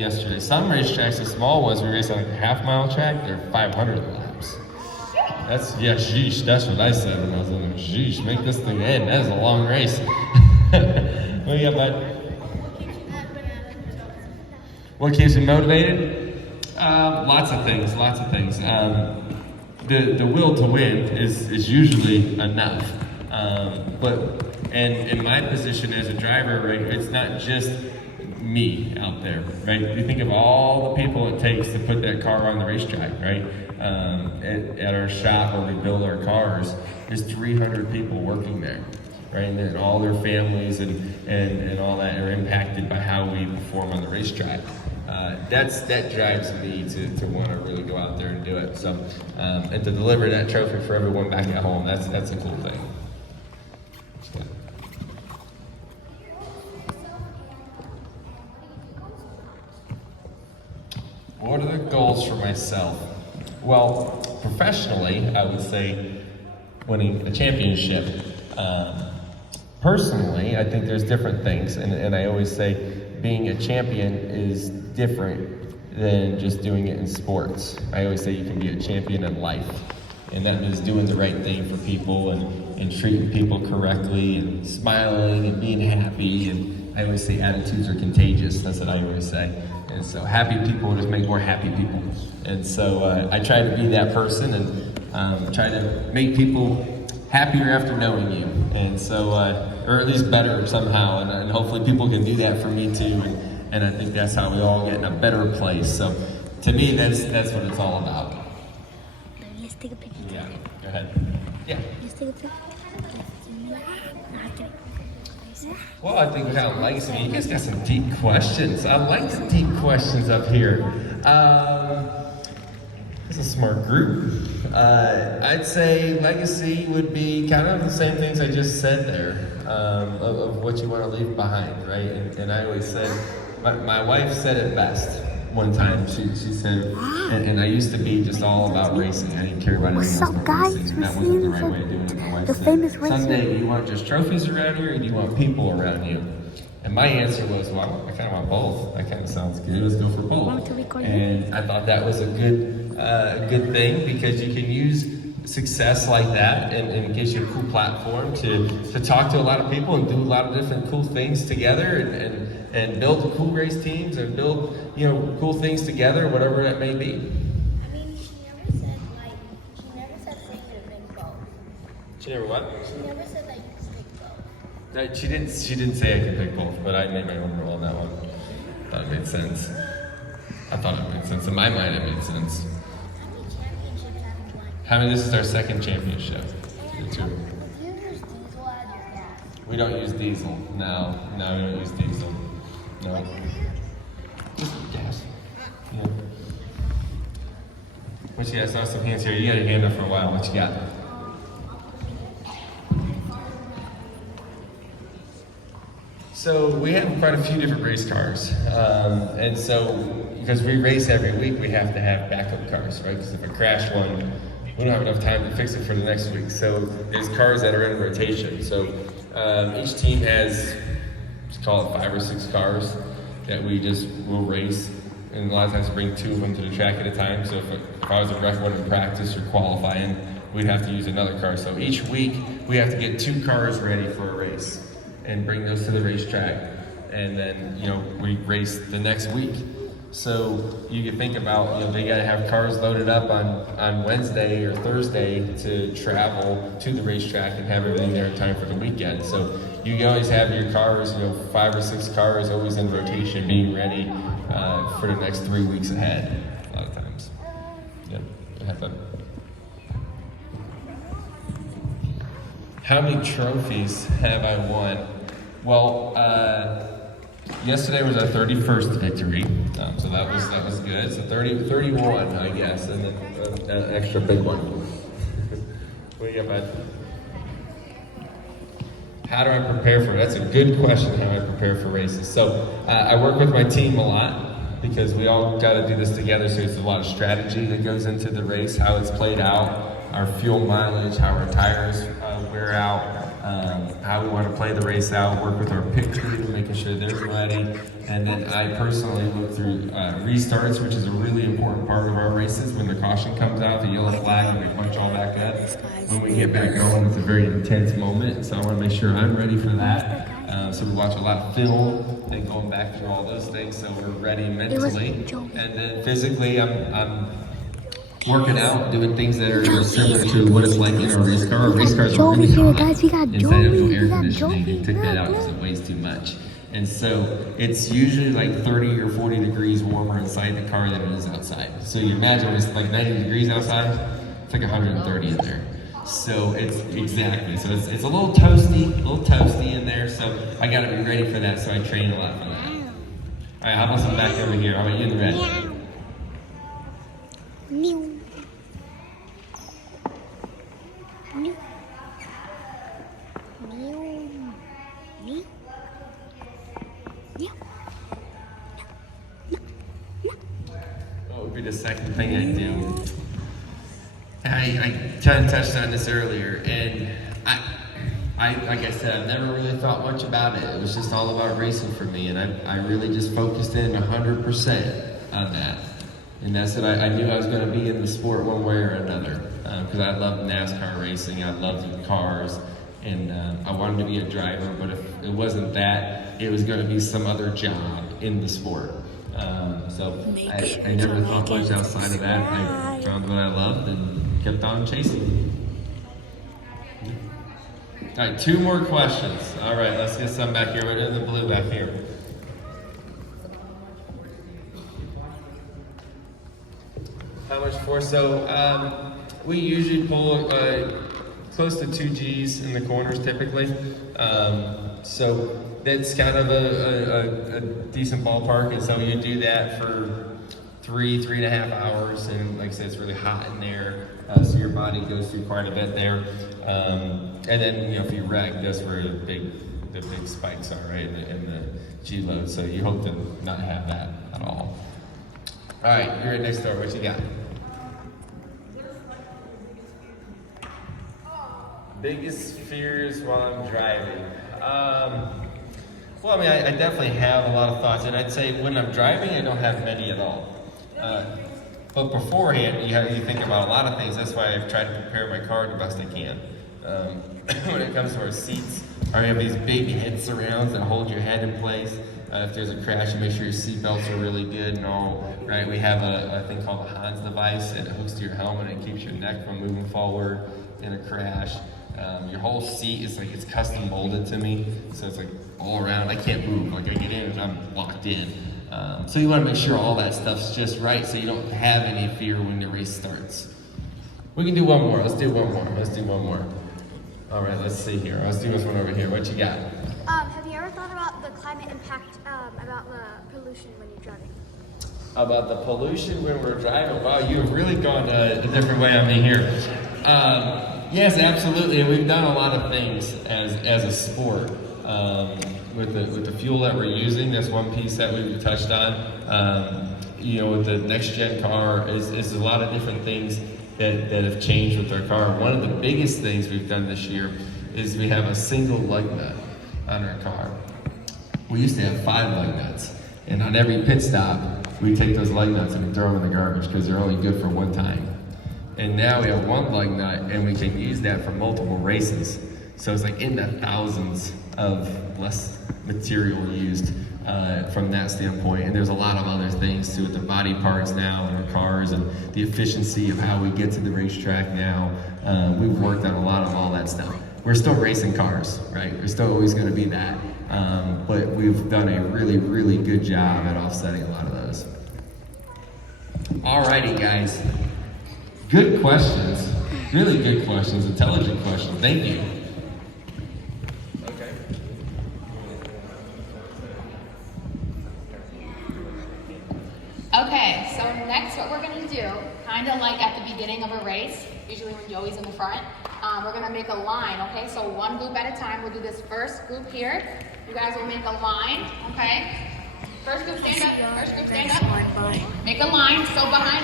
Yesterday, some racetracks, the small ones, we race on like a half-mile track. They're 500 laps. Sheesh. That's what I said when I was in there. Sheesh, make this thing end. That is a long race. Well, yeah, bud. What keeps me motivated? Lots of things. The will to win is usually enough. But in my position as a driver, right, it's not just me out there, right? You think of all the people it takes to put that car on the racetrack, right? At our shop where we build our cars, there's 300 people working there, right? And then all their families and all that are impacted by how we perform on the racetrack. That drives me to want to really go out there and do it. So, and to deliver that trophy for everyone back at home, that's a cool thing. What are the goals for myself? Well, professionally, I would say winning a championship. Personally, I think there's different things, and I always say being a champion is different than just doing it in sports. I always say you can be a champion in life, and that means doing the right thing for people and treating people correctly and smiling and being happy. And I always say attitudes are contagious. That's what I always say. And so happy people just make more happy people. And so I try to be that person and try to make people happier after knowing you. And so, or at least better somehow. And hopefully people can do that for me too. And I think that's how we all get in a better place. So to me, that's what it's all about. Let's take a picture. Yeah, go ahead. Yeah. Let's take a picture. Well, I think without legacy, you guys got some deep questions. I like the deep questions up here. It's a smart group. I'd say legacy would be kind of the same things I just said there, of what you want to leave behind, right? And I always said, my wife said it best one time. She said, and I used to be just all about racing. I didn't care about anything else but racing. And that wasn't the right way of doing it. My wife the said, famous racer. someday, do you want just trophies around here, or do you want people around you? And my answer was, well, I kind of want both. That kind of sounds good. Let's go for both. And I thought that was a good thing, because you can use success like that, and it gives you a cool platform to talk to a lot of people and do a lot of different cool things together, and build cool race teams and build cool things together, whatever that may be. I mean, she never said for you to pick both. She never what? She never said that you could pick both. She didn't say I could pick both, but I made my own rule on that one. Thought it made sense. I thought it made sense. In my mind, it made sense. How many championships have you won? This is our second championship. Do you use diesel as your gas? We don't use diesel. No, we don't use diesel. No. Just gas. Yeah. What you got? I saw some hands here. You got your hand up for a while. What you got? So we have quite a few different race cars, and so because we race every week, we have to have backup cars, right? Because if it crashed one, we don't have enough time to fix it for the next week. So there's cars that are in rotation. So each team has, let's call it 5 or 6 cars that we just will race, and a lot of times bring 2 of them to the track at a time. So if I was a ref one in practice or qualifying, we'd have to use another car. So each week we have to get 2 cars ready for a race and bring those to the racetrack, and then we race the next week. So you can think about they got to have cars loaded up on Wednesday or Thursday to travel to the racetrack and have everything there in time for the weekend. So you can always have your cars, 5 or 6 cars always in rotation, being ready for the next 3 weeks ahead. A lot of times. Yep. Have fun. How many trophies have I won? Well, yesterday was our 31st victory, so that was good. So 31, I guess, and then an extra big one. What do you got, bud? How do I prepare for it? That's a good question, how I prepare for races. So I work with my team a lot, because we all got to do this together, so it's a lot of strategy that goes into the race, how it's played out, our fuel mileage, how our tires wear out, how we want to play the race out, work with our pit crew, making sure they're ready. And then I personally look through restarts, which is a really important part of our races. When the caution comes out, the yellow flag, and we punch all back up. When we get back going, it's a very intense moment, so I want to make sure I'm ready for that. So we watch a lot of film and going back through all those things, so we're ready mentally. And then physically, I'm working out, doing things that are similar to what it's like in a race car. A race cars are really hot guys, we got inside of no Joey, air we got conditioning. Joey. They took that out because it weighs too much. And so it's usually like 30 or 40 degrees warmer inside the car than it is outside. So you imagine it's like 90 degrees outside, it's like 130 in there. So it's exactly, so it's a little toasty in there. So I gotta be ready for that, so I train a lot for that. All right, how about some back over here? How about you in the red? Meow. Meow. Meow. Meow. Meow. What would be the second thing I do? I kind of touched on this earlier, and I like I said, I've never really thought much about it. It was just all about racing for me, and I really just focused in 100% on that. And that's that I knew I was going to be in the sport one way or another, because I love NASCAR racing, I loved cars, and I wanted to be a driver, but if it wasn't that, it was going to be some other job in the sport. So I never thought much outside of that. I found what I loved and kept on chasing. All right, 2 more questions. All right, let's get some back here. We're in the blue back here. How much force? So we usually pull close to 2 Gs in the corners typically. So that's kind of a decent ballpark, and so you do that for 3.5 hours, and like I said, it's really hot in there, so your body goes through quite a bit there. And then if you wreck, that's where the big spikes are, right, in the G load. So you hope to not have that at all. All right, you're right next door. What you got? Biggest fears while I'm driving. Well, I mean, I definitely have a lot of thoughts, and I'd say when I'm driving, I don't have many at all. But beforehand, you think about a lot of things. That's why I've tried to prepare my car the best I can. When it comes to our seats, I have these big head surrounds that hold your head in place. If there's a crash, you make sure your seat belts are really good and all. Right? We have a thing called a Hans device that hooks to your helmet and keeps your neck from moving forward in a crash. Your whole seat is like, it's custom molded to me, so it's like all around. I can't move. Like I get in and I'm locked in. So you want to make sure all that stuff's just right, so you don't have any fear when the race starts. We can do one more. Let's do one more. All right, let's see here. Let's do this one over here. What you got? Have you ever thought about the climate impact, about the pollution when you're driving? About the pollution when we're driving? Wow, you have really gone a different way on me here. Yes, absolutely, and we've done a lot of things as a sport. With the fuel that we're using, that's one piece that we've touched on. With the next gen car, is a lot of different things that have changed with our car. One of the biggest things we've done this year is we have a single lug nut on our car. We used to have 5 lug nuts, and on every pit stop, we take those lug nuts and we throw them in the garbage because they're only good for one time. And now we have 1 lug nut, and we can use that for multiple races. So it's like in the thousands of less material used from that standpoint. And there's a lot of other things to it, the body parts now in our cars and the efficiency of how we get to the racetrack now. We've worked on a lot of all that stuff. We're still racing cars, right? We're still always gonna be that. But we've done a really, really good job at offsetting a lot of those. Alrighty, guys. Good questions, really good questions, intelligent questions. Thank you. Okay. Okay, so next what we're gonna do, kind of like at the beginning of a race, usually when Joey's in the front, we're gonna make a line, okay? So one group at a time. We'll do this first group here. You guys will make a line, okay? First group stand up, Make a line, so behind